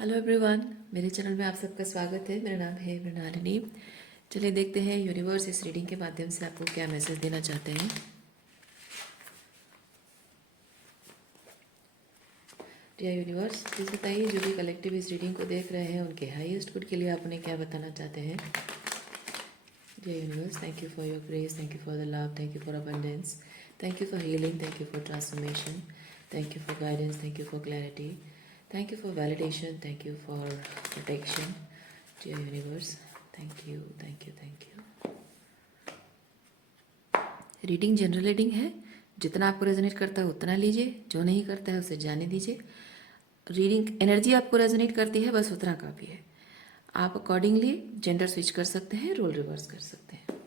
Hello everyone, मेरे channel में आप सबका स्वागत है। मेरा नाम है मृणालिनी। चलिए देखते हैं यूनिवर्स इस रीडिंग के माध्यम से आपको क्या मैसेज देना चाहते हैं। डियर यूनिवर्स, प्लीज़ बताइए जो भी कलेक्टिव इस रीडिंग को देख रहे हैं उनके हाईएस्ट गुड के लिए आप उन्हें क्या बताना चाहते हैं। Dear universe, thank you for your grace, thank you for the love, thank you for abundance, thank you for healing, thank you for transformation, thank you for guidance, thank you for clarity, thank you for validation, thank you for protection. Dear universe, thank you, thank you, thank you. Reading general reading है। जितना आपको resonate करता है उतना लीजिए, जो नहीं करता है उसे जाने दीजिए। रीडिंग एनर्जी आपको रेजोनेट करती है बस उतना काफ़ी है। आप अकॉर्डिंगली जेंडर स्विच कर सकते हैं, रोल रिवर्स कर सकते हैं।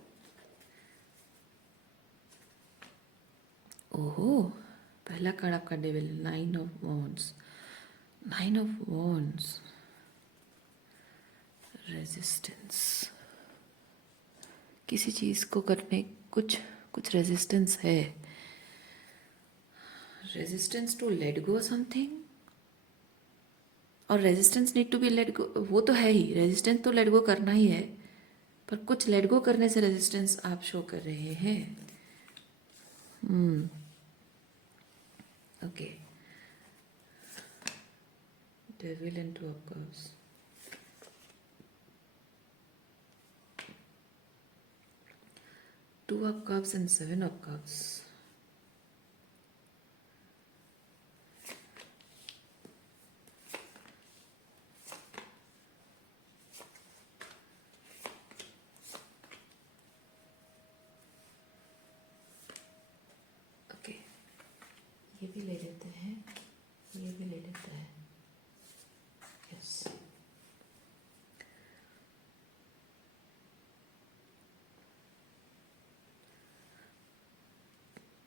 ओहो, पहला कार्ड आपका devil, 9 of wands. 9 of wands, resistance. किसी चीज़ को करने कुछ कुछ रेजिस्टेंस है। Resistance to let go something, और resistance need to be let go, वो तो है ही, रेजिस्टेंस तो लेट गो करना ही है, पर कुछ लेट गो करने से रेजिस्टेंस आप शो कर रहे हैं। Okay, devil and 2 of cups. To of cups and 7 of cups. Okay, ये भी ले लेते हैं, ये भी ले लेते हैं। यस,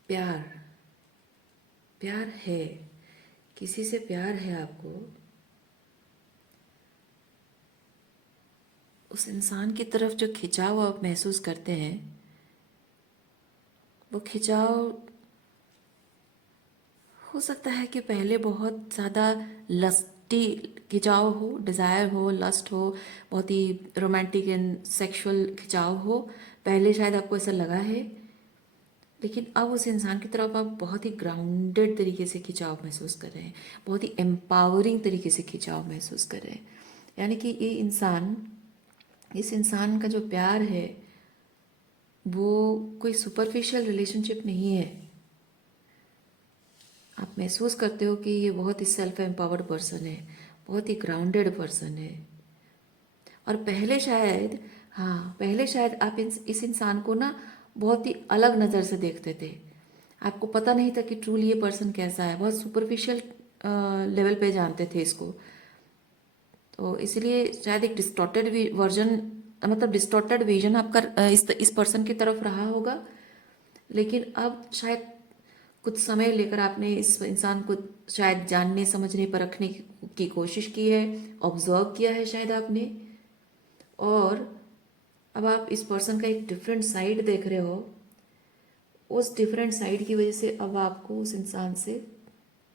प्यार, प्यार है, किसी से प्यार है आपको। उस इंसान की तरफ जो खिंचाव आप महसूस करते हैं, वो खिंचाव हो सकता है कि पहले बहुत ज़्यादा लस्टी खिंचाव हो, डिज़ायर हो, लस्ट हो, बहुत ही रोमांटिक एंड सेक्सुअल खिंचाव हो। पहले शायद आपको ऐसा लगा है, लेकिन अब उस इंसान की तरफ आप बहुत ही ग्राउंडेड तरीके से खिंचाव महसूस कर रहे हैं, बहुत ही एम्पावरिंग तरीके से खिंचाव महसूस कर रहे हैं। यानी कि ये इंसान, इस इंसान का जो प्यार है वो कोई सुपरफिशियल रिलेशनशिप नहीं है। आप महसूस करते हो कि ये बहुत ही सेल्फ एम्पावर्ड पर्सन है, बहुत ही ग्राउंडेड पर्सन है। और पहले शायद, हाँ, पहले शायद आप इस इंसान को ना बहुत ही अलग नज़र से देखते थे। आपको पता नहीं था कि ट्रूली ये पर्सन कैसा है, बहुत सुपरफिशियल लेवल पे जानते थे इसको। तो इसलिए शायद एक डिस्टॉर्टेड वर्जन, मतलब डिस्टॉर्टेड विजन आपका इस पर्सन की तरफ रहा होगा। लेकिन अब शायद कुछ समय लेकर आपने इस इंसान को शायद जानने, समझने, परखने की कोशिश की है, ऑब्जर्व किया है शायद आपने। और अब आप इस पर्सन का एक डिफरेंट साइड देख रहे हो। उस डिफरेंट साइड की वजह से अब आपको उस इंसान से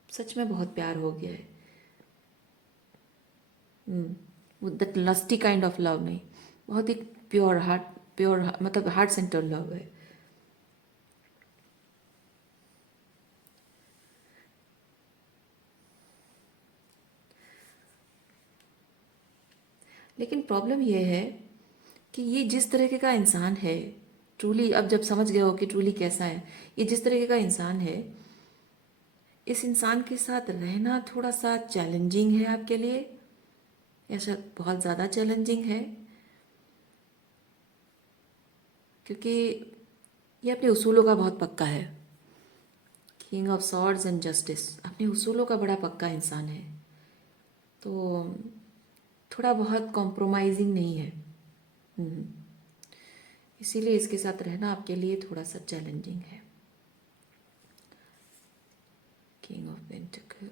सच में बहुत प्यार हो गया है। That lusty kind of love नहीं, बहुत ही प्योर हार्ट, प्योर मतलब हार्ट सेंटर लव है। लेकिन प्रॉब्लम यह है कि ये जिस तरीके का इंसान है, ट्रूली अब जब समझ गए हो कि ट्रूली कैसा है, ये जिस तरीके का इंसान है, इस इंसान के साथ रहना थोड़ा सा चैलेंजिंग है आपके लिए, या शायद बहुत ज़्यादा चैलेंजिंग है। क्योंकि ये अपने उसूलों का बहुत पक्का है। King of swords and justice, अपने उसूलों का बड़ा पक्का इंसान है। तो थोड़ा बहुत कॉम्प्रोमाइजिंग नहीं है। हम्म, इसीलिए इसके साथ रहना आपके लिए थोड़ा सा चैलेंजिंग है। किंग ऑफ पेंटिकल,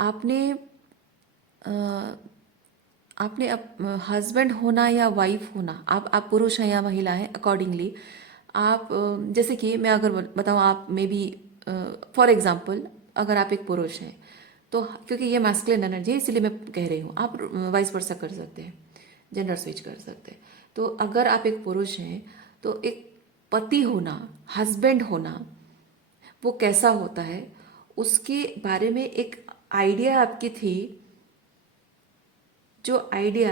आपने आपने हस्बैंड होना या वाइफ होना, आप पुरुष हैं या महिला हैं, अकॉर्डिंगली आप जैसे कि मैं अगर बताऊँ, आप मे बी फॉर एग्जांपल अगर आप एक पुरुष हैं तो क्योंकि ये मैस्कुलिन एनर्जी है इसलिए मैं कह रही हूँ, आप वाइस वर्सा कर सकते हैं, जेंडर स्विच कर सकते हैं। तो अगर आप एक पुरुष हैं तो एक पति होना, हस्बैंड होना, वो कैसा होता है उसके बारे में एक आइडिया आपकी थी, जो आइडिया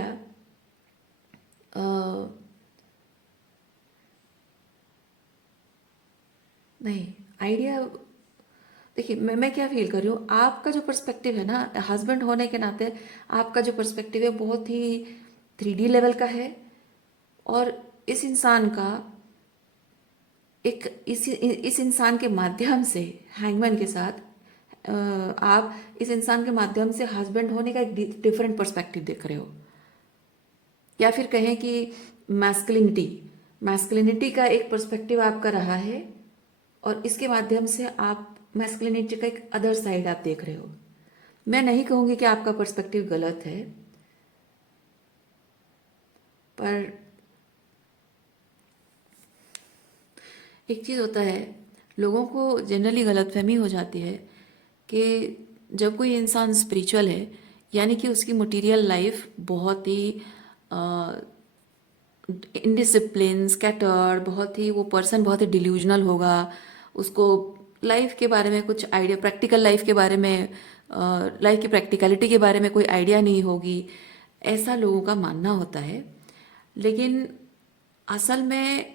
नहीं, आइडिया, देखिए मैं क्या फील कर रही हूँ, आपका जो पर्सपेक्टिव है ना हस्बैंड होने के नाते, आपका जो पर्सपेक्टिव है बहुत ही 3D लेवल का है। और इस इंसान का एक इस इंसान के माध्यम से, हैंगमैन के साथ आप इस इंसान के माध्यम से हस्बैंड होने का एक डिफरेंट पर्सपेक्टिव देख रहे हो। या फिर कहें कि मैस्कुलिनिटी, मैस्कुलिनिटी का एक पर्सपेक्टिव आपका रहा है और इसके माध्यम से आप मैस्कुलिनिटी का एक अदर साइड आप देख रहे हो। मैं नहीं कहूँगी कि आपका पर्सपेक्टिव गलत है, पर एक चीज़ होता है, लोगों को जनरली गलतफहमी हो जाती है कि जब कोई इंसान स्पिरिचुअल है यानी कि उसकी मटेरियल लाइफ बहुत ही इनडिसिप्लिन, स्कैटर्ड, बहुत ही वो पर्सन बहुत ही डिल्यूजनल होगा, उसको लाइफ के बारे में कुछ आइडिया, प्रैक्टिकल लाइफ के बारे में, लाइफ की प्रैक्टिकलिटी के बारे में कोई आइडिया नहीं होगी, ऐसा लोगों का मानना होता है। लेकिन असल में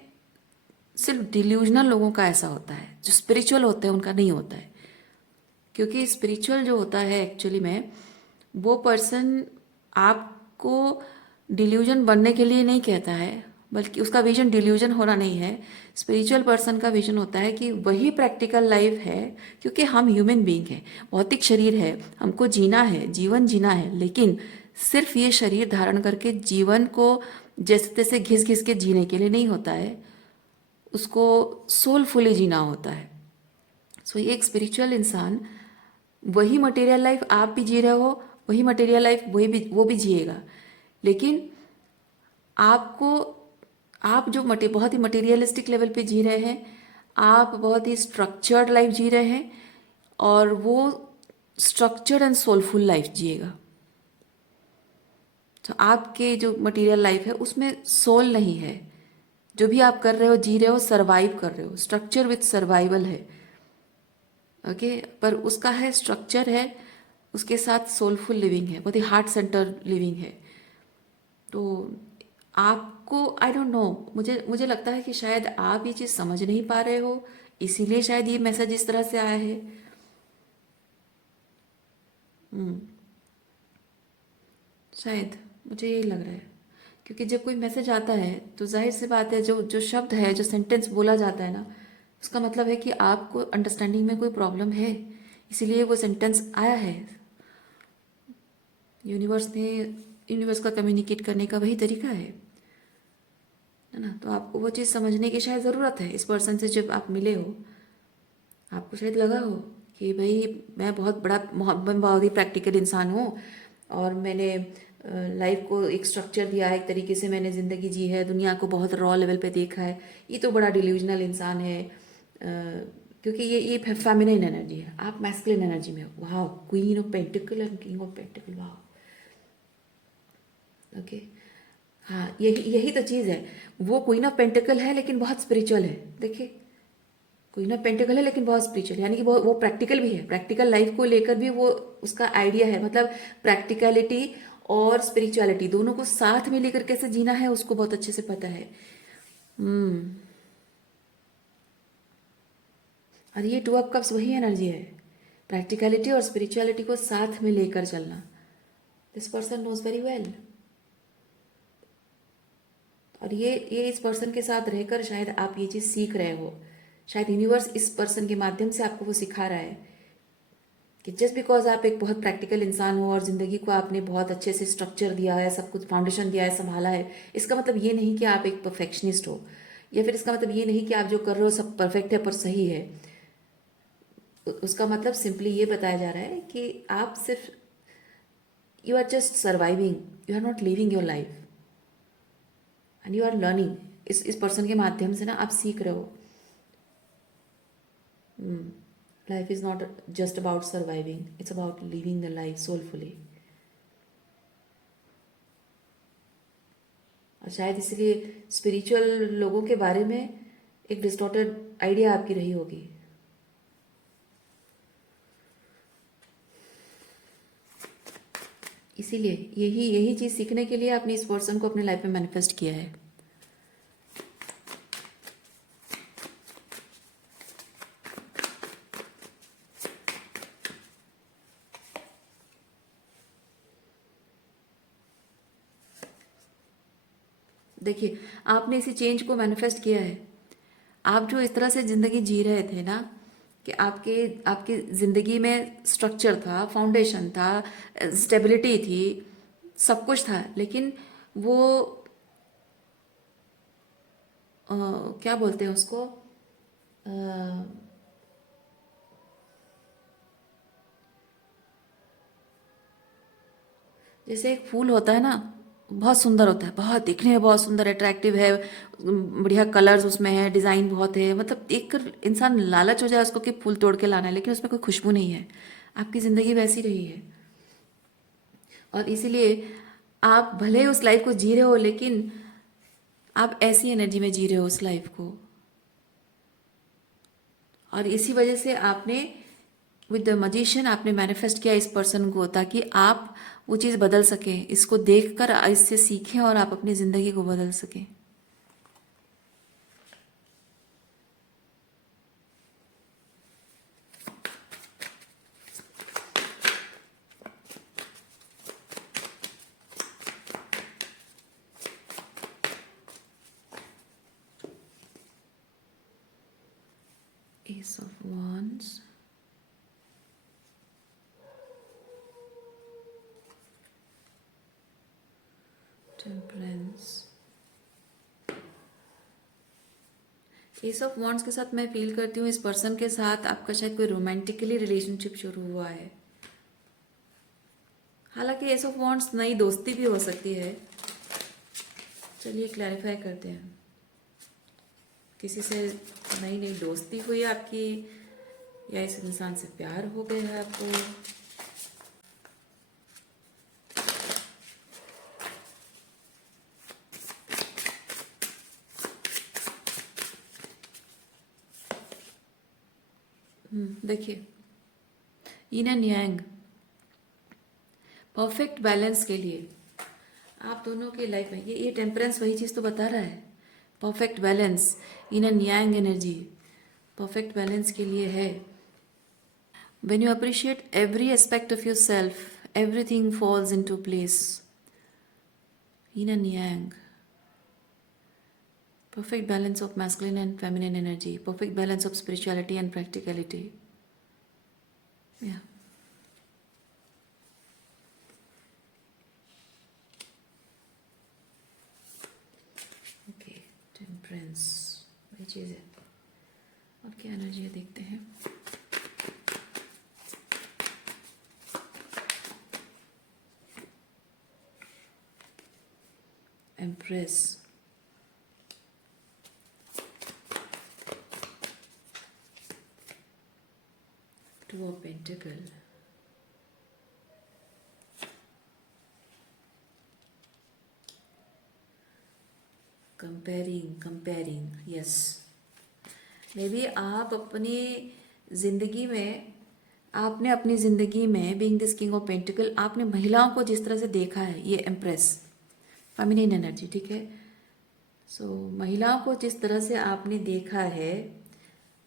सिर्फ डिल्यूजनल लोगों का ऐसा होता है, जो स्पिरिचुअल होते हैं उनका नहीं होता है। क्योंकि स्पिरिचुअल जो होता है एक्चुअली में, वो पर्सन आपको डिल्यूजन बनने के लिए नहीं कहता है, बल्कि उसका विजन डिल्यूजन होना नहीं है। स्पिरिचुअल पर्सन का विजन होता है कि वही प्रैक्टिकल लाइफ है, क्योंकि हम ह्यूमन बीइंग हैं, भौतिक शरीर है, हमको जीना है, जीवन जीना है, लेकिन सिर्फ ये शरीर धारण करके जीवन को जैसे तैसे घिस घिस के जीने के लिए नहीं होता है, उसको सोलफुली जीना होता है। सो ये एक स्पिरिचुअल इंसान वही मटेरियल लाइफ आप भी जी रहे हो, वही मटेरियल लाइफ वो भी जिएगा, लेकिन आपको, आप जो बहुत ही मटेरियलिस्टिक लेवल पे जी रहे हैं, आप बहुत ही स्ट्रक्चर्ड लाइफ जी रहे हैं, और वो स्ट्रक्चर्ड एंड सोलफुल लाइफ जिएगा। तो आपके जो मटेरियल लाइफ है उसमें सोल नहीं है, जो भी आप कर रहे हो, जी रहे हो, सरवाइव कर रहे हो, स्ट्रक्चर विथ सर्वाइवल है। ओके, पर उसका है स्ट्रक्चर है, उसके साथ सोलफुल लिविंग है, बहुत ही हार्ट सेंटर लिविंग है। तो आपको आई डोंट नो, मुझे मुझे लगता है कि शायद आप ये चीज़ समझ नहीं पा रहे हो, इसीलिए शायद ये मैसेज इस तरह से आया है। हम्म, शायद मुझे यही लग रहा है, क्योंकि जब कोई मैसेज आता है तो जाहिर सी बात है, जो जो शब्द है, जो सेंटेंस बोला जाता है ना, उसका मतलब है कि आपको अंडरस्टैंडिंग में कोई प्रॉब्लम है, इसीलिए वो सेंटेंस आया है। यूनिवर्स ने, यूनिवर्स का कम्युनिकेट करने का वही तरीका है ना। तो आपको वो चीज़ समझने की शायद ज़रूरत है। इस पर्सन से जब आप मिले हो, आपको शायद लगा हो कि भाई मैं बहुत बड़ा, मैं बहुत ही प्रैक्टिकल इंसान हूँ, और मैंने लाइफ को एक स्ट्रक्चर दिया है, एक तरीके से मैंने ज़िंदगी जी है, दुनिया को बहुत रॉ लेवल पे देखा है, ये तो बड़ा डिल्यूजनल इंसान है। क्योंकि ये फेमिनिन एनर्जी है, आप मैस्कुलिन एनर्जी में हो। वाह, queen of pentacle and king of pentacle, वाह। ओके, हाँ, यही यही तो चीज़ है। वो क्वीन ऑफ पेंटिकल है लेकिन बहुत स्पिरिचुअल है। देखिए, क्वीन ऑफ पेंटिकल है लेकिन बहुत स्पिरिचुअल, यानी कि वो प्रैक्टिकल भी है, प्रैक्टिकल लाइफ को लेकर भी वो, उसका आइडिया है, मतलब प्रैक्टिकलिटी और स्पिरिचुअलिटी दोनों को साथ में लेकर कैसे जीना है उसको बहुत अच्छे से पता है। हम्म, और ये टू ऑफ कप्स वही एनर्जी है, प्रैक्टिकलिटी और स्पिरिचुअलिटी को साथ में लेकर चलना। This person knows very well. और ये इस पर्सन के साथ रहकर शायद आप ये चीज़ सीख रहे हो, शायद यूनिवर्स इस पर्सन के माध्यम से आपको वो सिखा रहा है कि जस्ट बिकॉज आप एक बहुत प्रैक्टिकल इंसान हो और ज़िंदगी को आपने बहुत अच्छे से स्ट्रक्चर दिया है, सब कुछ फाउंडेशन दिया है, संभाला है, इसका मतलब ये नहीं कि आप एक परफेक्शनिस्ट हो, या फिर इसका मतलब ये नहीं कि आप जो कर रहे हो सब परफेक्ट है पर सही है। उसका मतलब सिंपली ये बताया जा रहा है कि आप सिर्फ you are just surviving, you are not living your life, and you are learning. इस पर्सन के माध्यम से ना आप सीख रहे हो। Life is not just about surviving, it's about living the life soulfully. और शायद इसलिए स्पिरिचुअल लोगों के बारे में एक डिस्टॉर्टेड आइडिया आपकी रही होगी। इसीलिए यही यही चीज़ सीखने के लिए आपने इस पर्सन को अपने लाइफ में मैनिफेस्ट किया है। देखिए, आपने इसी चेंज को मैनिफेस्ट किया है। आप जो इस तरह से ज़िंदगी जी रहे थे ना, कि आपके आपकी ज़िंदगी में स्ट्रक्चर था, फाउंडेशन था, स्टेबिलिटी थी, सब कुछ था, लेकिन वो क्या बोलते हैं उसको, अ, जैसे एक फूल होता है ना, बहुत सुंदर होता है, बहुत दिखने में बहुत सुंदर अट्रैक्टिव है, बढ़िया कलर्स उसमें है, डिज़ाइन बहुत है, मतलब देख कर इंसान लालच हो जाए उसको कि फूल तोड़ के लाना है, लेकिन उसमें कोई खुशबू नहीं है। आपकी ज़िंदगी वैसी रही है, और इसीलिए आप भले उस लाइफ को जी रहे हो, लेकिन आप ऐसी एनर्जी में जी रहे हो उस लाइफ को। और इसी वजह से आपने विद द मजिशियन आपने मैनिफेस्ट किया इस पर्सन को, ताकि आप वो चीज़ बदल सकें, इसको देखकर इससे सीखें और आप अपनी ज़िंदगी को बदल सकें। Ace of Wands, Temperance। S of wands के साथ मैं फील करती हूँ इस पर्सन के साथ आपका शायद कोई रोमांटिकली रिलेशनशिप शुरू हुआ है। हालांकि एस ऑफ वॉन्ड्स नई दोस्ती भी हो सकती है। चलिए क्लैरिफाई करते हैं, किसी से नई नई दोस्ती हुई आपकी, या इस इंसान से प्यार हो गया है आपको। देखिए, yin and yang, perfect balance के लिए आप दोनों के लाइफ में ये टेम्परेंस वही चीज़ तो बता रहा है। Perfect balance, yin and yang energy perfect balance के लिए है। When you appreciate every aspect of yourself, everything falls into place. Yin and yang. Perfect balance of masculine and feminine energy. Perfect balance of spirituality and practicality. Yeah. Okay. Temperance. वही चीज़ है। और क्या energy है देखते हैं। Empress. Two of Pentacles. Comparing, yes. May be आप अपनी ज़िंदगी में, आपने अपनी ज़िंदगी में being this king of pentacle, आपने महिलाओं को जिस तरह से देखा है, ये एम्प्रेस फेमिनिन एनर्जी, ठीक है। सो महिलाओं को जिस तरह से आपने देखा है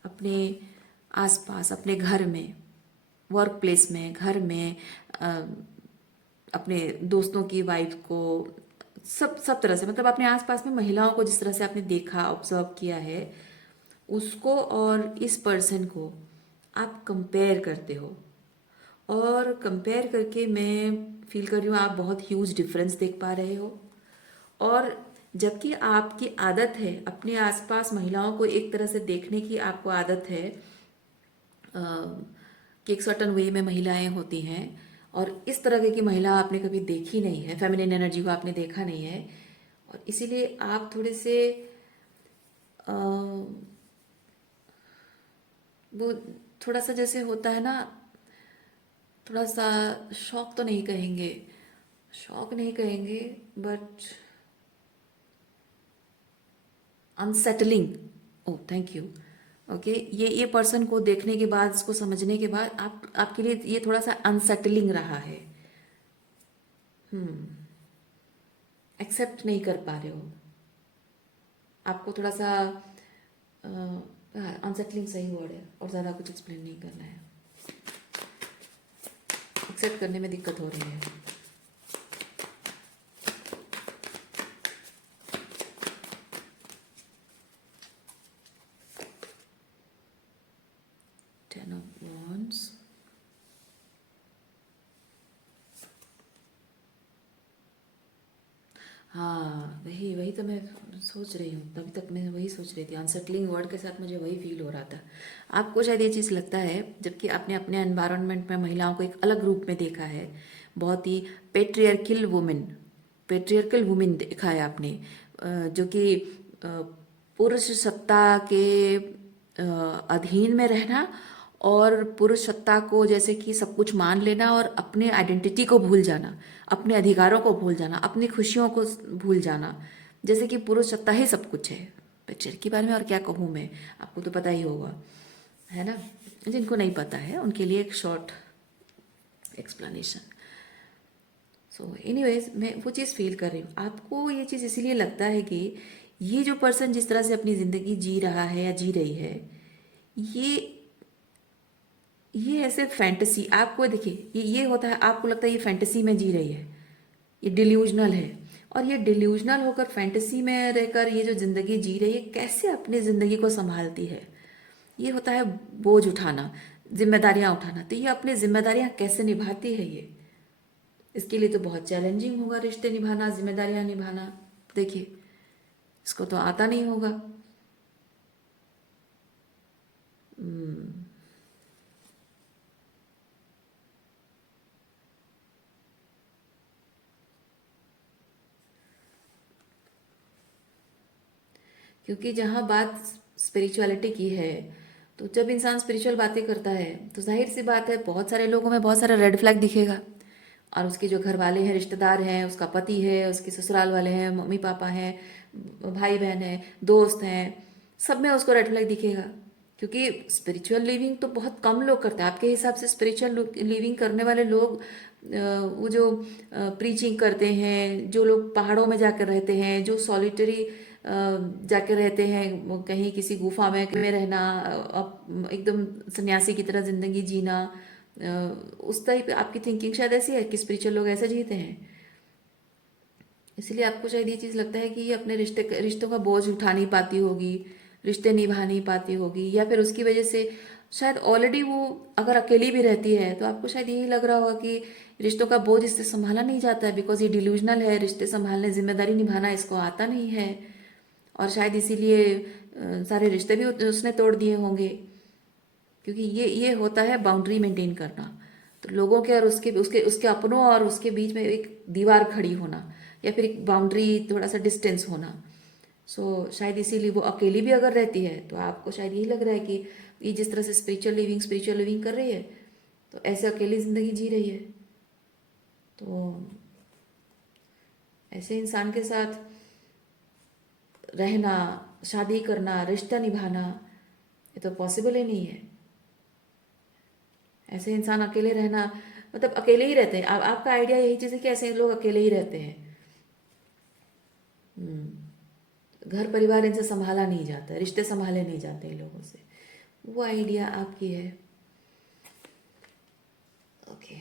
अपने आसपास, अपने घर में, वर्क प्लेस में, घर में, अपने दोस्तों की वाइफ को, सब तरह से, मतलब अपने आसपास में महिलाओं को जिस तरह से आपने देखा, ऑब्जर्व किया है, उसको और इस पर्सन को आप कंपेयर करते हो। और कंपेयर करके मैं फील कर रही हूँ आप बहुत ह्यूज डिफरेंस देख पा रहे हो। और जबकि आपकी आदत है अपने आसपास महिलाओं को एक तरह से देखने की, आपको आदत है कि एक सर्टन वे में महिलाएं होती हैं, और इस तरह की महिला आपने कभी देखी नहीं है, फेमिनिन एनर्जी को आपने देखा नहीं है, और इसीलिए आप थोड़े से अ, वो थोड़ा सा जैसे होता है ना, थोड़ा सा शौक तो नहीं कहेंगे, शौक नहीं कहेंगे, but unsettling. Oh thank you. Okay, ये पर्सन को देखने के बाद, इसको समझने के बाद आप आपके लिए ये थोड़ा सा अनसेटलिंग रहा है। एक्सेप्ट नहीं कर पा रहे हो, आपको थोड़ा सा अनसेटलिंग सही वर्ड है, और ज़्यादा कुछ एक्सप्लेन नहीं करना है, एक्सेप्ट करने में दिक्कत हो रही है। टेन ऑफ वॉन्ड्स, हाँ वही वही तो मैं सोच रही हूँ, तभी तक मैं वही सोच रही थी, अनसेटलिंग वर्ड के साथ मुझे वही फील हो रहा था। आपको शायद ये चीज़ लगता है, जबकि आपने अपने एनवायरनमेंट में महिलाओं को एक अलग रूप में देखा है, बहुत ही पेट्रियर्कल वुमेन, पेट्रियर्कल वुमेन देखा है आपने, जो कि पुरुष सत्ता के अधीन में रहना, और पुरुष सत्ता को जैसे कि सब कुछ मान लेना, और अपने आइडेंटिटी को भूल जाना, अपने अधिकारों को भूल जाना, अपनी खुशियों को भूल जाना, जैसे कि पुरुष सत्ता ही सब कुछ है। पिक्चर के बारे में और क्या कहूँ मैं, आपको तो पता ही होगा, है ना। जिनको नहीं पता है उनके लिए एक शॉर्ट एक्सप्लेनेशन। सो एनीवेज, मैं वो चीज़ फील कर रही हूँ, आपको ये चीज़ इसीलिए लगता है कि ये जो पर्सन जिस तरह से अपनी ज़िंदगी जी रहा है या जी रही है, ये ये ऐसे फैंटेसी, आपको देखिए ये होता है, आपको लगता है ये फैंटेसी में जी रही है, ये डिल्यूजनल है, और ये डिल्यूजनल होकर फैंटेसी में रहकर ये जो ज़िंदगी जी रही है, कैसे अपनी ज़िंदगी को संभालती है। ये होता है बोझ उठाना, जिम्मेदारियां उठाना, तो ये अपनी जिम्मेदारियां कैसे निभाती है ये, इसके लिए तो बहुत चैलेंजिंग होगा रिश्ते निभाना, जिम्मेदारियां निभाना। देखिए, इसको तो आता नहीं होगा। क्योंकि जहाँ बात स्पिरिचुअलिटी की है, तो जब इंसान स्पिरिचुअल बातें करता है, तो जाहिर सी बात है बहुत सारे लोगों में बहुत सारा रेड फ्लैग दिखेगा, और उसके जो घर वाले हैं, रिश्तेदार हैं, उसका पति है, उसके ससुराल वाले हैं, मम्मी पापा हैं, भाई बहन हैं, दोस्त हैं, सब में उसको रेड फ्लैग दिखेगा। क्योंकि स्पिरिचुअल लिविंग तो बहुत कम लोग करते हैं। आपके हिसाब से स्पिरिचुअल लिविंग करने वाले लोग, वो जो प्रीचिंग करते हैं, जो लोग पहाड़ों में जाकर रहते हैं, जो सॉलिटरी जाकर रहते हैं, वो कहीं किसी गुफा में रहना, एकदम सन्यासी की तरह जिंदगी जीना, उस टाइप आपकी थिंकिंग शायद ऐसी है कि स्पिरिचुअल लोग ऐसे जीते हैं। इसलिए आपको शायद ये चीज़ लगता है कि ये अपने रिश्तों का बोझ उठा नहीं पाती होगी, रिश्ते निभा नहीं पाती होगी, या फिर उसकी वजह से शायद ऑलरेडी वो अगर अकेली भी रहती है, तो आपको शायद यही लग रहा होगा कि रिश्तों का बोझ इससे संभाला नहीं जाता है, बिकॉज ये डिल्यूजनल है, रिश्ते संभालने, जिम्मेदारी निभाना इसको आता नहीं है, और शायद इसीलिए सारे रिश्ते भी उसने तोड़ दिए होंगे। क्योंकि ये होता है बाउंड्री मेंटेन करना, तो लोगों के और उसके उसके उसके अपनों और उसके बीच में एक दीवार खड़ी होना, या फिर एक बाउंड्री, थोड़ा सा डिस्टेंस होना। शायद इसीलिए वो अकेली भी अगर रहती है, तो आपको शायद यही लग रहा है कि ये जिस तरह से स्पिरिचुअल लिविंग कर रही है, तो ऐसे अकेली ज़िंदगी जी रही है। तो ऐसे इंसान के साथ रहना, शादी करना, रिश्ता निभाना, ये तो पॉसिबल ही नहीं है। ऐसे इंसान अकेले रहना, मतलब अकेले ही रहते हैं। आपका आइडिया यही चीज़ है कि ऐसे लोग अकेले ही रहते हैं, घर परिवार इनसे संभाला नहीं जाता, रिश्ते संभाले नहीं जाते इन लोगों से, वो आइडिया आपकी है। Okay,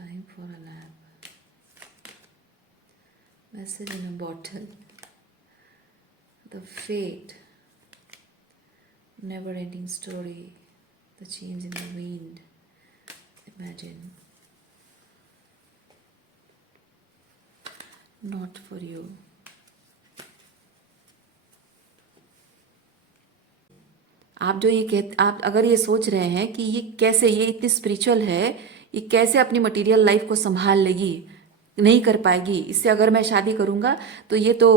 Time for a lap. Message in a bottle. The fate. Never ending story. The change in the wind. Imagine. Not for you. आप जो आप अगर ये सोच रहे हैं कि ये कैसे, ये इतनी स्पिरिचुअल है, ये कैसे अपनी मटेरियल लाइफ को संभाल लेगी, नहीं कर पाएगी, इससे अगर मैं शादी करूंगा तो ये तो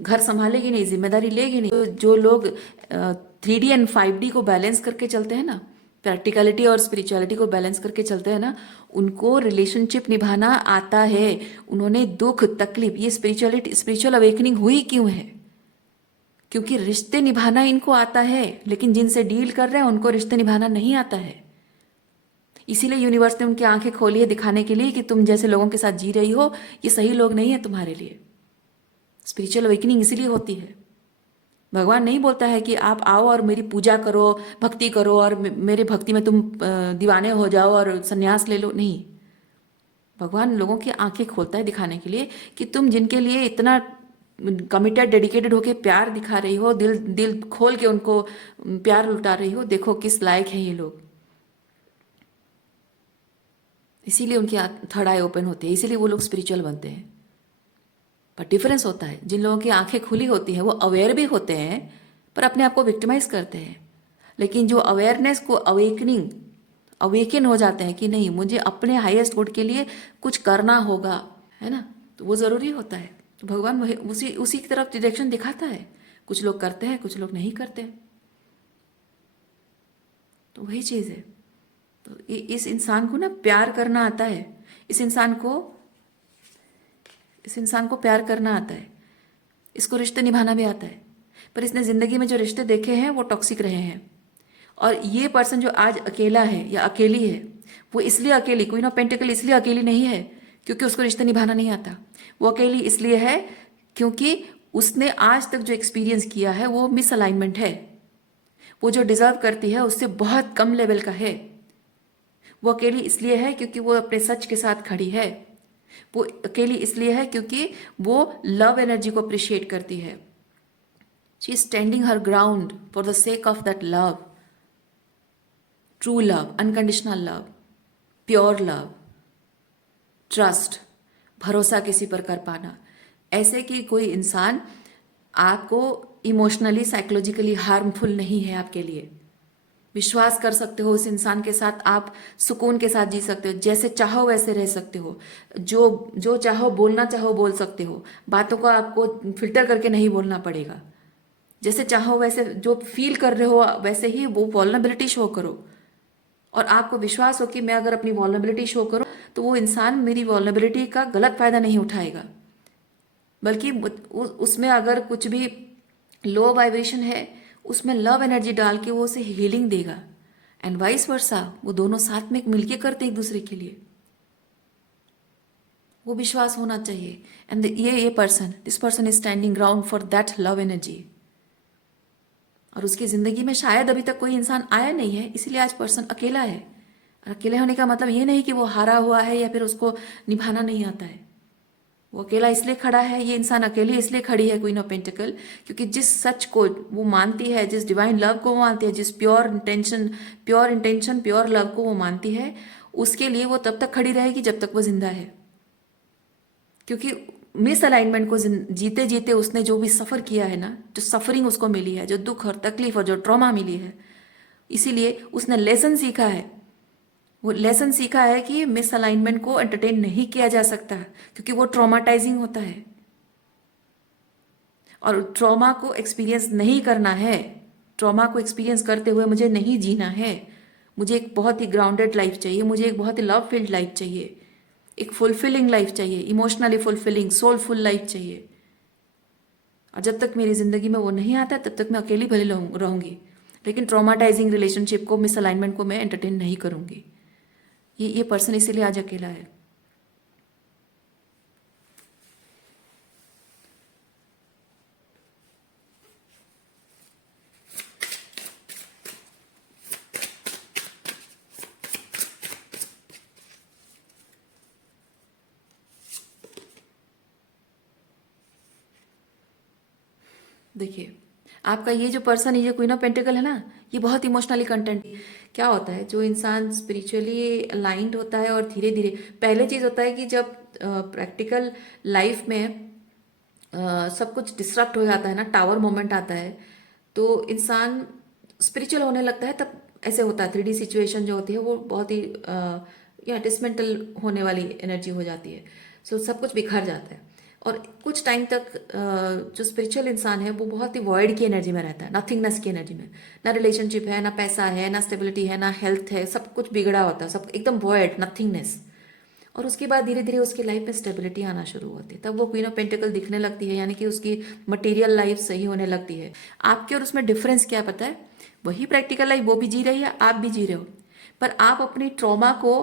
घर संभालेगी नहीं, जिम्मेदारी लेगी नहीं। तो जो लोग 3D एंड 5D को बैलेंस करके चलते हैं ना, प्रैक्टिकलिटी और स्पिरिचुअलिटी को बैलेंस करके चलते हैं ना, उनको रिलेशनशिप निभाना आता है। उन्होंने दुख तकलीफ, ये स्पिरिचुअल अवेकनिंग हुई क्यों है? क्योंकि रिश्ते निभाना इनको आता है, लेकिन जिनसे डील कर रहे हैं उनको रिश्ते निभाना नहीं आता है। इसीलिए यूनिवर्स ने उनकी आंखें खोली है दिखाने के लिए कि तुम जैसे लोगों के साथ जी रही हो, ये सही लोग नहीं है तुम्हारे लिए। स्पिरिचुअल अवेकनिंग इसीलिए होती है। भगवान नहीं बोलता है कि आप आओ और मेरी पूजा करो, भक्ति करो और मेरे भक्ति में तुम दीवाने हो जाओ और संन्यास ले लो। नहीं, भगवान लोगों की आंखें खोलता है दिखाने के लिए कि तुम जिनके लिए इतना कमिटेड डेडिकेटेड होके प्यार दिखा रही हो, दिल दिल खोल के उनको प्यार लुटा रही हो, देखो किस लायक है ये लोग। इसीलिए उनकी थर्ड आई ओपन होती है, इसीलिए वो लोग स्पिरिचुअल बनते हैं। पर डिफरेंस होता है, जिन लोगों की आंखें खुली होती हैं वो अवेयर भी होते हैं पर अपने आप को विक्टिमाइज करते हैं। लेकिन जो अवेयरनेस को अवेकन हो जाते हैं कि नहीं, मुझे अपने हाईएस्ट गुड के लिए कुछ करना होगा, है ना, तो वो ज़रूरी होता है। तो भगवान उसी की तरफ डायरेक्शन दिखाता है। कुछ लोग करते हैं, कुछ लोग नहीं करते। तो वही चीज़ है। तो इस इंसान को ना प्यार करना आता है, इस इंसान को प्यार करना आता है, इसको रिश्ते निभाना भी आता है। पर इसने ज़िंदगी में जो रिश्ते देखे हैं वो टॉक्सिक रहे हैं। और ये पर्सन जो आज अकेला है या अकेली है, वो इसलिए अकेली, क्वीन ऑफ पेंटिकल इसलिए अकेली नहीं है क्योंकि उसको रिश्ते निभाना नहीं आता। वो अकेली इसलिए है क्योंकि उसने आज तक जो एक्सपीरियंस किया है वो मिसअलाइनमेंट है। वो जो डिजर्व करती है उससे बहुत कम लेवल का है। वो अकेली इसलिए है क्योंकि वो अपने सच के साथ खड़ी है। वो अकेली इसलिए है क्योंकि वो लव एनर्जी को अप्रिशिएट करती है। She is standing her ground for the sake of that love, true love, unconditional love, pure love, trust, भरोसा किसी पर कर पाना। ऐसे कि कोई इंसान आपको इमोशनली साइकोलॉजिकली हार्मफुल नहीं है आपके लिए। विश्वास कर सकते हो उस इंसान के साथ, आप सुकून के साथ जी सकते हो, जैसे चाहो वैसे रह सकते हो, जो चाहो बोलना चाहो बोल सकते हो, बातों को आपको फिल्टर करके नहीं बोलना पड़ेगा। जैसे चाहो वैसे, जो फील कर रहे हो वैसे ही वो वॉल्नरेबिलिटी शो करो। और आपको विश्वास हो कि मैं अगर अपनी वॉल्नरेबिलिटी शो करूं तो वो इंसान मेरी वॉल्नरेबिलिटी का गलत फायदा नहीं उठाएगा, बल्कि उसमें अगर कुछ भी लो वाइब्रेशन है उसमें लव एनर्जी डाल के वो उसे हीलिंग देगा। एंड वाइस वर्सा, वो दोनों साथ में मिलके करते एक दूसरे के लिए। वो विश्वास होना चाहिए। एंड ये this person is standing ground for that love energy. और उसकी ज़िंदगी में शायद अभी तक कोई इंसान आया नहीं है, इसीलिए आज पर्सन अकेला है। और अकेले होने का मतलब ये नहीं कि वो हारा हुआ है या फिर उसको निभाना नहीं आता है। वो अकेला इसलिए खड़ा है, ये इंसान अकेली इसलिए खड़ी है क्वीन ऑफ पेंटिकल, क्योंकि जिस सच को वो मानती है, जिस डिवाइन लव को वो मानती है, जिस प्योर इंटेंशन प्योर लव को वो मानती है, उसके लिए वो तब तक खड़ी रहेगी जब तक वो जिंदा है। क्योंकि मिस अलाइनमेंट को जीते जीते उसने जो भी सफ़र किया है ना, जो सफरिंग उसको मिली है, जो दुख और तकलीफ और जो ट्रॉमा मिली है, इसीलिए उसने लेसन सीखा है। वो लेसन सीखा है कि मिस अलाइनमेंट को एंटरटेन नहीं किया जा सकता, क्योंकि वो ट्रॉमाटाइजिंग होता है और ट्रॉमा को एक्सपीरियंस नहीं करना है। ट्रॉमा को एक्सपीरियंस करते हुए मुझे नहीं जीना है। मुझे एक बहुत ही ग्राउंडेड लाइफ चाहिए, मुझे एक बहुत ही लव फील्ड लाइफ चाहिए, एक फुलफिलिंग लाइफ चाहिए, इमोशनली फुलफिलिंग सोलफुल लाइफ चाहिए। और जब तक मेरी ज़िंदगी में वो नहीं आता तब तक मैं अकेली भले रहूँगी, लेकिन ट्रॉमाटाइजिंग रिलेशनशिप को, मिसअलाइनमेंट को मैं एंटरटेन नहीं करूँगी। ये पर्सन इसीलिए आज अकेला है। देखिए, आपका ये जो पर्सन, ये जो क्वीन ऑफ पेंटिकल है ना, ये बहुत इमोशनली कंटेंट। क्या होता है, जो इंसान स्पिरिचुअली अलाइंड होता है और धीरे धीरे, पहले चीज़ होता है कि जब प्रैक्टिकल लाइफ में सब कुछ डिस्टर्ब हो जाता है ना, टावर मोमेंट आता है, तो इंसान स्पिरिचुअल होने लगता है। तब ऐसे होता है, 3D सिचुएशन जो होती है वो बहुत ही या डिसमेंटल होने वाली एनर्जी हो जाती है। सो सब कुछ बिखर जाता है। और कुछ टाइम तक जो स्पिरिचुअल इंसान है वो बहुत ही वॉइड की एनर्जी में रहता है, नथिंगनेस की एनर्जी में। ना रिलेशनशिप है, ना पैसा है, ना स्टेबिलिटी है, ना हेल्थ है, सब कुछ बिगड़ा होता है, सब एकदम वॉइड, नथिंगनेस। और उसके बाद धीरे धीरे उसकी लाइफ में स्टेबिलिटी आना शुरू होती है, तब वो क्वीन ऑफ पेंटिकल दिखने लगती है, यानी कि उसकी मटेरियल लाइफ सही होने लगती है। आपके और उसमें डिफरेंस क्या पता है? वही प्रैक्टिकल लाइफ वो भी जी रही है, आप भी जी रहे हो, पर आप अपनी ट्रॉमा को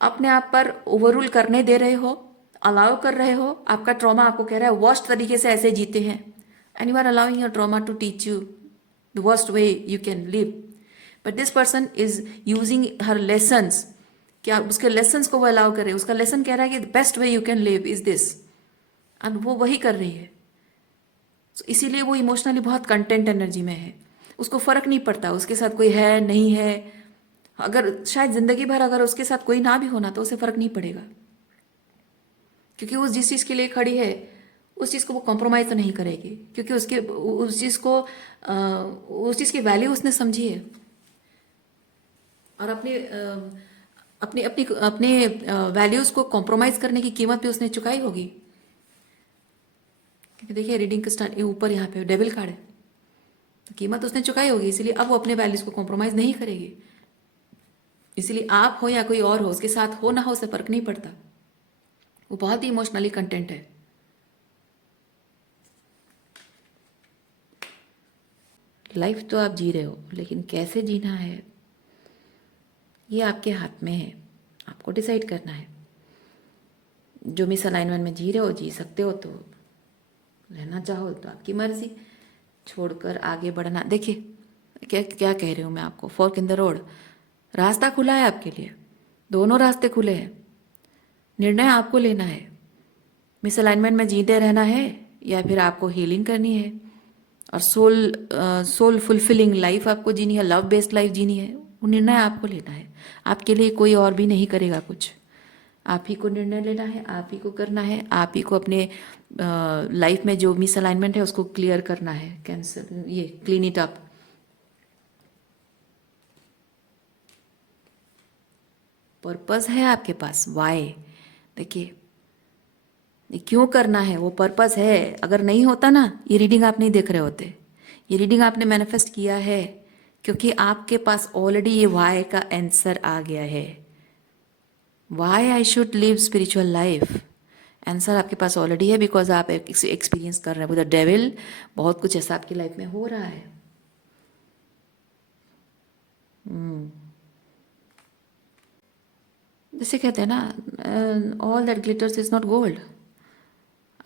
अपने आप पर ओवररूल करने दे रहे हो, अलाउ कर रहे हो। आपका ट्रॉमा आपको कह रहा है वर्स्ट तरीके से ऐसे जीते हैं, and you are allowing your trauma to teach you the worst way you can live. But this person is using her lessons. क्या उसके लेसन्स को वो अलाउ करे? उसका लेसन कह रहा है कि best way you can live is this, and वो वही कर रही है। So, इसीलिए वो इमोशनली बहुत कंटेंट एनर्जी में है। उसको फर्क नहीं पड़ता उसके साथ कोई है नहीं है। अगर शायद जिंदगी भर अगर उसके साथ कोई ना भी होना तो उसे फर्क नहीं पड़ेगा, क्योंकि वो जिस चीज़ के लिए खड़ी है उस चीज़ को वो कॉम्प्रोमाइज़ तो नहीं करेगी, क्योंकि उसके उस चीज़ को उस चीज़ की वैल्यू उसने समझी है। और अपनी अपनी अपने वैल्यूज़ को कॉम्प्रोमाइज़ करने की कीमत भी उसने चुकाई होगी। क्योंकि देखिए रीडिंग के स्टार्ट ऊपर यहाँ पे डेविल कार्ड है, तो कीमत उसने चुकाई होगी, इसलिए अब वो अपने वैल्यूज़ को कॉम्प्रोमाइज़ नहीं करेगी। इसलिए आप हो या कोई और हो, उसके साथ हो ना हो उससे फर्क नहीं पड़ता। वो बहुत ही इमोशनली कंटेंट है। लाइफ तो आप जी रहे हो, लेकिन कैसे जीना है ये आपके हाथ में है, आपको डिसाइड करना है। जो मिस अलाइनमेंट में जी रहे हो, जी सकते हो तो रहना, चाहो तो आपकी मर्जी, छोड़कर आगे बढ़ना। देखिए क्या क्या कह रही हूँ मैं आपको, फॉर्क इन द रोड, रास्ता खुला है आपके लिए, दोनों रास्ते खुले हैं। निर्णय आपको लेना है, मिस अलाइनमेंट में जीते रहना है या फिर आपको हीलिंग करनी है और सोल फुलफिलिंग लाइफ आपको जीनी है, लव बेस्ड लाइफ जीनी है। वो निर्णय आपको लेना है, आपके लिए कोई और भी नहीं करेगा कुछ। आप ही को निर्णय लेना है, आप ही को करना है, आप ही को अपने लाइफ में जो मिस अलाइनमेंट है उसको क्लियर करना है, कैंसर ये क्लीन इट अप। पर्पस है आपके पास, वाई। देखिए ये क्यों करना है, वो पर्पस है। अगर नहीं होता ना, ये रीडिंग आप नहीं देख रहे होते। ये रीडिंग आपने मैनिफेस्ट किया है क्योंकि आपके पास ऑलरेडी ये वाई का आंसर आ गया है। Why I should live spiritual life, answer आपके पास ऑलरेडी है, बिकॉज आप एक्सपीरियंस कर रहे हैं विद द डेविल। बहुत कुछ ऐसा आपकी लाइफ में हो रहा है। जैसे कहते हैं ना, all that glitters is not gold.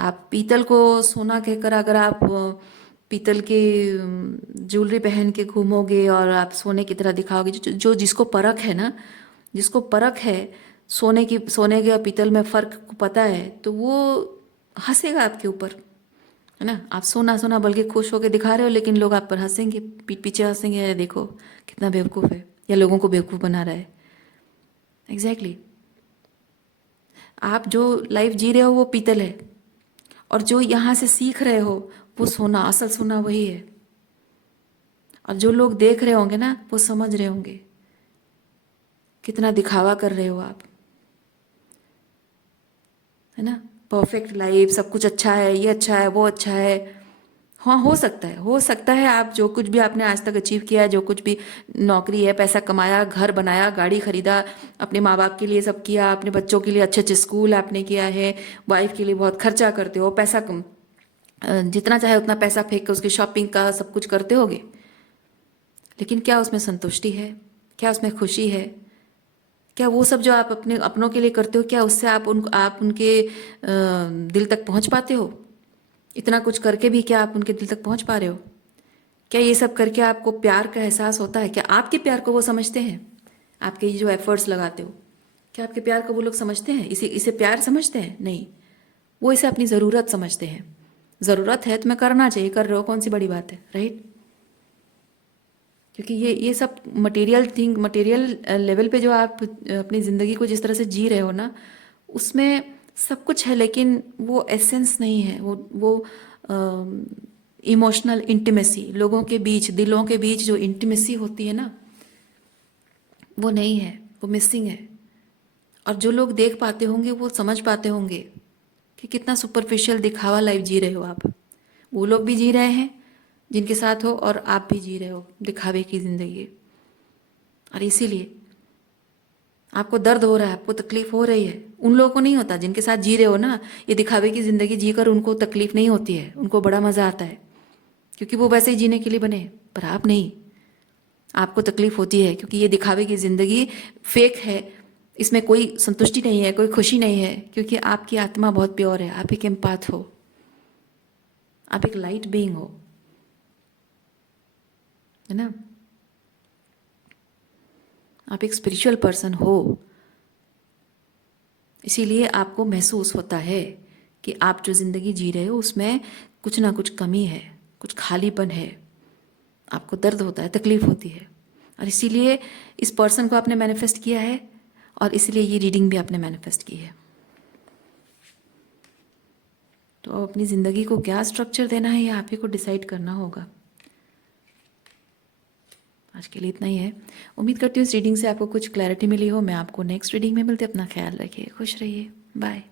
आप पीतल को सोना कहकर अगर आप पीतल की ज्वेलरी पहन के घूमोगे और आप सोने की तरह दिखाओगे, जो जिसको परख है ना, जिसको परख है सोने के और पीतल में फ़र्क को पता है, तो वो हंसेगा आपके ऊपर, है ना। आप सोना सोना बल्कि खुश होकर दिखा रहे हो, लेकिन लोग आप पर हंसेंगे, पीठ पीछे हंसेंगे, अरे देखो कितना बेवकूफ़ है, या लोगों को बेवकूफ़ बना रहा है। एग्जैक्टली आप जो लाइफ जी रहे हो वो पीतल है, और जो यहाँ से सीख रहे हो वो सोना, असल सोना वही है। और जो लोग देख रहे होंगे ना, वो समझ रहे होंगे कितना दिखावा कर रहे हो आप, है ना। परफेक्ट लाइफ, सब कुछ अच्छा है, ये अच्छा है, वो अच्छा है। हाँ हो सकता है आप जो कुछ भी आपने आज तक अचीव किया है, जो कुछ भी नौकरी है, पैसा कमाया, घर बनाया, गाड़ी खरीदा, अपने माँ बाप के लिए सब किया, अपने बच्चों के लिए अच्छे अच्छे स्कूल आपने किया है, वाइफ के लिए बहुत खर्चा करते हो, पैसा जितना चाहे उतना पैसा फेंक के उसकी शॉपिंग का सब कुछ करते होगे, लेकिन क्या उसमें संतुष्टि है? क्या उसमें खुशी है? क्या वो सब जो आप अपने अपनों के लिए करते हो, क्या उससे आप उनके दिल तक पहुंच पाते हो? इतना कुछ करके भी क्या आप उनके दिल तक पहुंच पा रहे हो? क्या ये सब करके आपको प्यार का एहसास होता है? क्या आपके प्यार को वो समझते हैं? आपके ये जो एफर्ट्स लगाते हो, क्या आपके प्यार को वो लोग समझते हैं? इसे इसे प्यार समझते हैं? नहीं, वो इसे अपनी ज़रूरत समझते हैं। ज़रूरत है तुम्हें करना चाहिए, कर रहे हो, कौन सी बड़ी बात है, राइट? क्योंकि ये सब मटेरियल लेवल पे जो आप अपनी ज़िंदगी को जिस तरह से जी रहे हो ना, उसमें सब कुछ है, लेकिन वो एसेंस नहीं है, वो इमोशनल इंटीमेसी, लोगों के बीच, दिलों के बीच जो इंटीमेसी होती है ना, वो नहीं है, वो मिसिंग है। और जो लोग देख पाते होंगे वो समझ पाते होंगे कि कितना सुपरफिशियल दिखावा लाइफ जी रहे हो आप। वो लोग भी जी रहे हैं जिनके साथ हो, और आप भी जी रहे हो दिखावे की ज़िंदगी। और इसीलिए आपको दर्द हो रहा है, आपको तकलीफ हो रही है। उन लोगों को नहीं होता जिनके साथ जी रहे हो ना, ये दिखावे की ज़िंदगी जीकर उनको तकलीफ नहीं होती है, उनको बड़ा मज़ा आता है, क्योंकि वो वैसे ही जीने के लिए बने। पर आप नहीं, आपको तकलीफ होती है क्योंकि ये दिखावे की ज़िंदगी फेक है, इसमें कोई संतुष्टि नहीं है, कोई खुशी नहीं है, क्योंकि आपकी आत्मा बहुत प्योर है, आप एक एम्पाथ हो, आप एक लाइट बीइंग हो, है ना? आप एक स्पिरिचुअल पर्सन हो। इसीलिए आपको महसूस होता है कि आप जो ज़िंदगी जी रहे हो उसमें कुछ ना कुछ कमी है, कुछ खालीपन है, आपको दर्द होता है, तकलीफ होती है। और इसीलिए इस पर्सन को आपने मैनिफेस्ट किया है, और इसलिए ये रीडिंग भी आपने मैनिफेस्ट की है। तो अब अपनी ज़िंदगी को क्या स्ट्रक्चर देना है, ये आप ही को डिसाइड करना होगा। आज के लिए इतना ही है। उम्मीद करती हूँ इस रीडिंग से आपको कुछ क्लैरिटी मिली हो। मैं आपको नेक्स्ट रीडिंग में मिलते, अपना ख्याल रखिए, खुश रहिए, बाय।